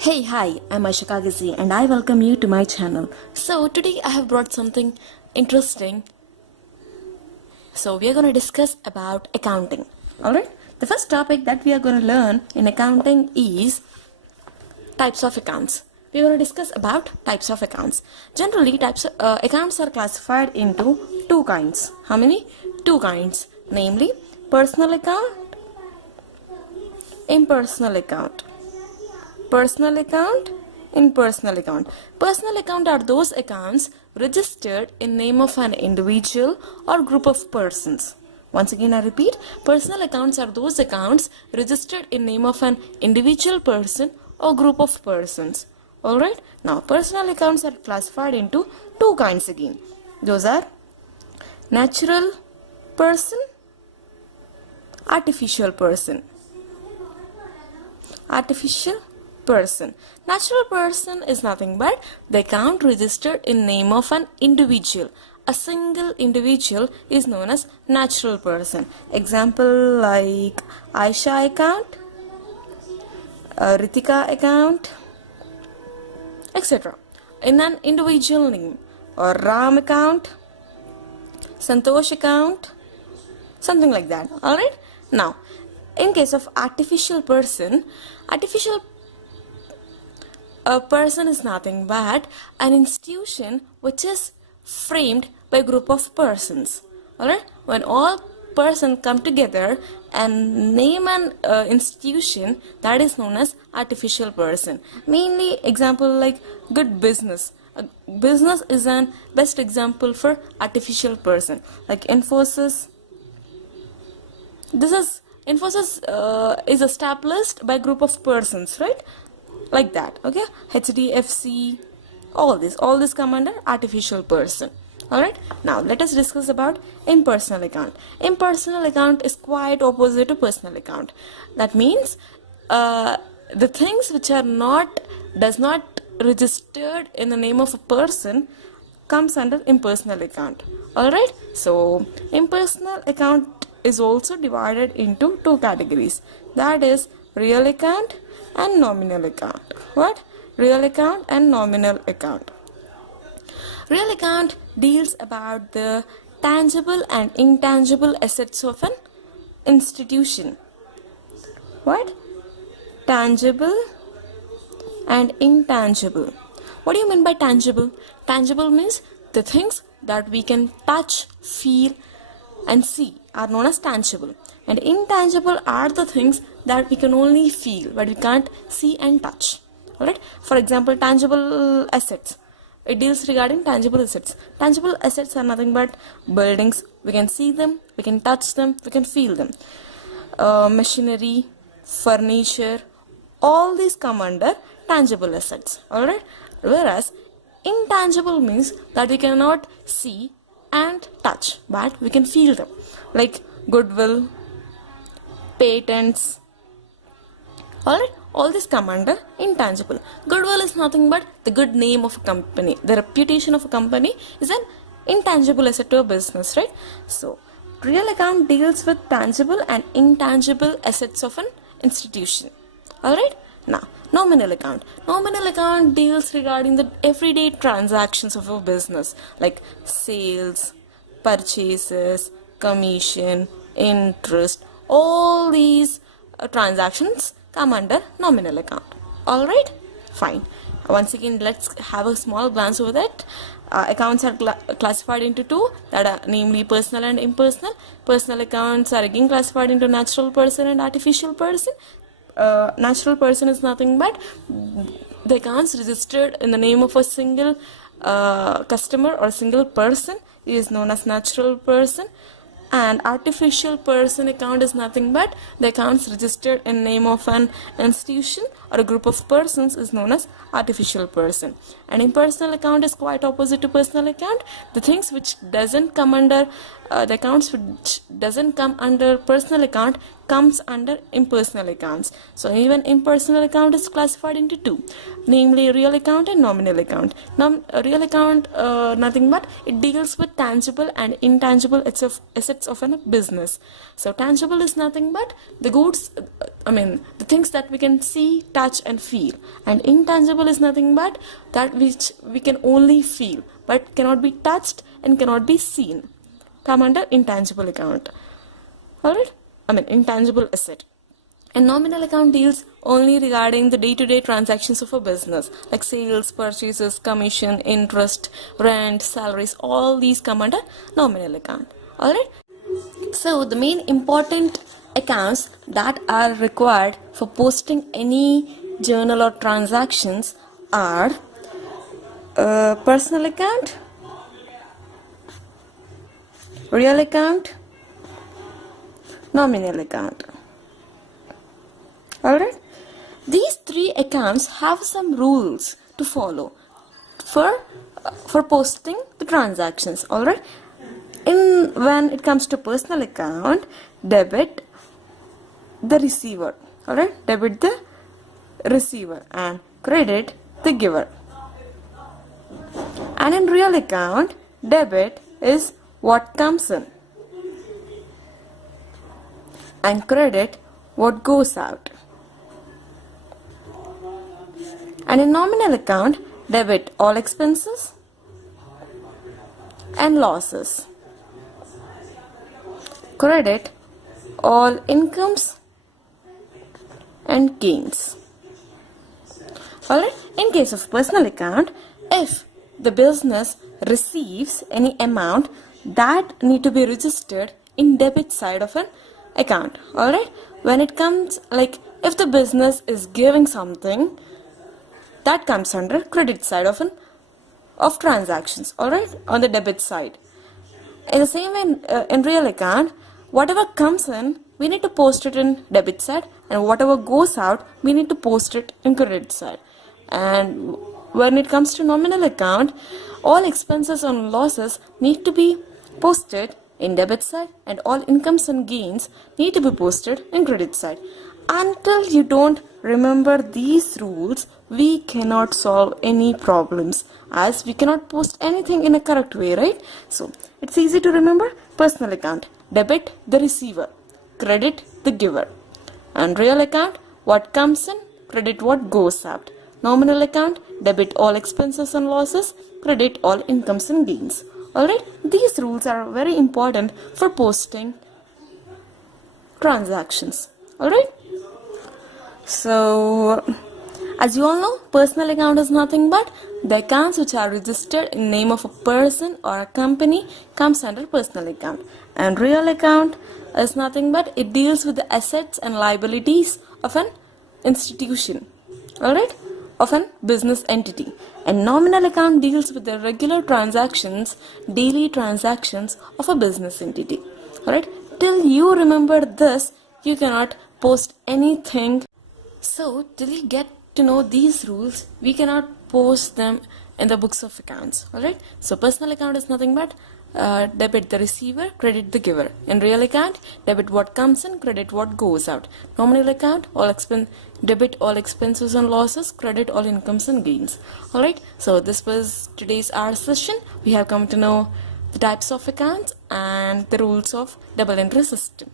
Hey, hi, I'm Aisha Kagisi and I welcome you to my channel. So today I have brought something interesting. So we are going to discuss about accounting. Alright, the first topic that we are going to learn in accounting is types of accounts. We are going to discuss about types of accounts. Generally, accounts are classified into two kinds. How many? Two kinds. Namely, personal account, impersonal account. Personal account, impersonal account. Personal account are those accounts registered in name of an individual or group of persons. Once again I repeat, personal accounts are those accounts registered in name of an individual person or group of persons. Alright, now personal accounts are classified into two kinds again. Those are natural person, artificial person. Artificial person. Natural person is nothing but the account registered in name of an individual. A single individual is known as natural person. Example like Aisha account, Ritika account, etc. In an individual name. Or Ram account, Santosh account, something like that. Alright? Now, in case of artificial person, a person is nothing but an institution which is framed by a group of persons. Alright? When all persons come together and name an institution, that is known as artificial person. Mainly example like good business. A business is an best example for artificial person. Like Infosys. Infosys is established by a group of persons, right? Like that, okay? HDFC, all this come under artificial person. Alright, now let us discuss about impersonal account. Impersonal account is quite opposite to personal account. That means the things which are does not registered in the name of a person comes under impersonal account. Alright, so impersonal account is also divided into two categories. That is real account and nominal account. What? Real account and nominal account. Real account deals about the tangible and intangible assets of an institution. What? Tangible and intangible. What do you mean by tangible? Tangible means the things that we can touch, feel and see are known as tangible. And intangible are the things that we can only feel but we can't see and touch. Alright? For example, tangible assets. It deals regarding tangible assets. Tangible assets are nothing but buildings. We can see them, we can touch them, we can feel them. Machinery, furniture, all these come under tangible assets. Alright? Whereas intangible means that we cannot see and touch but we can feel them. Like goodwill, patents. Alright, all this come under intangible. Goodwill is nothing but the good name of a company. The reputation of a company is an intangible asset to a business, right? So, real account deals with tangible and intangible assets of an institution. Alright, now nominal account. Nominal account deals regarding the everyday transactions of a business like sales, purchases, commission, interest. All these transactions come under nominal account. Alright? Fine. Once again, let's have a small glance over that. Accounts are classified into two, that are namely personal and impersonal. Personal accounts are again classified into natural person and artificial person. Natural person is nothing but the accounts registered in the name of a single customer or single person is known as natural person. And artificial person account is nothing but the accounts registered in name of an institution or a group of persons is known as artificial person. And impersonal account is quite opposite to personal account. The things which doesn't come under the accounts which doesn't come under personal account comes under impersonal accounts. So even impersonal account is classified into two, namely real account and nominal account. A real account, nothing but it deals with tangible and intangible assets of a business. So tangible is nothing but the goods, the things that we can see, touch and feel, and intangible is nothing but that which we can only feel but cannot be touched and cannot be seen, come under intangible account. Alright, intangible asset. And nominal account deals only regarding the day-to-day transactions of a business, like sales, purchases, commission, interest, rent, salaries. All these come under nominal account. Alright, so the main important accounts that are required for posting any journal or transactions are personal account, real account, nominal account. Alright, these three accounts have some rules to follow for posting the transactions. Alright, when it comes to personal account, debit the receiver. Alright, debit the receiver and credit the giver. And in real account, debit is what comes in and credit what goes out. And in nominal account, debit all expenses and losses, credit all incomes and gains. Alright, in case of personal account, if the business receives any amount, that need to be registered in debit side of an account. Alright, when it comes, like if the business is giving something, that comes under credit side of transactions. Alright, on the debit side. In the same way, in real account, whatever comes in, we need to post it in debit side, and whatever goes out, we need to post it in credit side. And when it comes to nominal account, all expenses and losses need to be posted in debit side, and all incomes and gains need to be posted in credit side. Until you don't remember these rules, we cannot solve any problems, as we cannot post anything in a correct way, right? So it's easy to remember. Personal account, debit the receiver, credit the giver. And real account, what comes in, credit what goes out. Nominal account, debit all expenses and losses, credit all incomes and gains. Alright, these rules are very important for posting transactions. Alright, so as you all know, personal account is nothing but the accounts which are registered in name of a person or a company comes under personal account. And real account is nothing but it deals with the assets and liabilities of an institution. Alright, of an business entity. And nominal account deals with the regular transactions, daily transactions of a business entity. Alright, till you remember this, you cannot post anything. So till you get to know these rules, we cannot post them in the books of accounts. Alright, so personal account is nothing but debit the receiver, credit the giver. In real account, debit what comes in, credit what goes out. Nominal account, debit all expenses and losses, credit all incomes and gains. Alright, so this was today's our session. We have come to know the types of accounts and the rules of double entry system.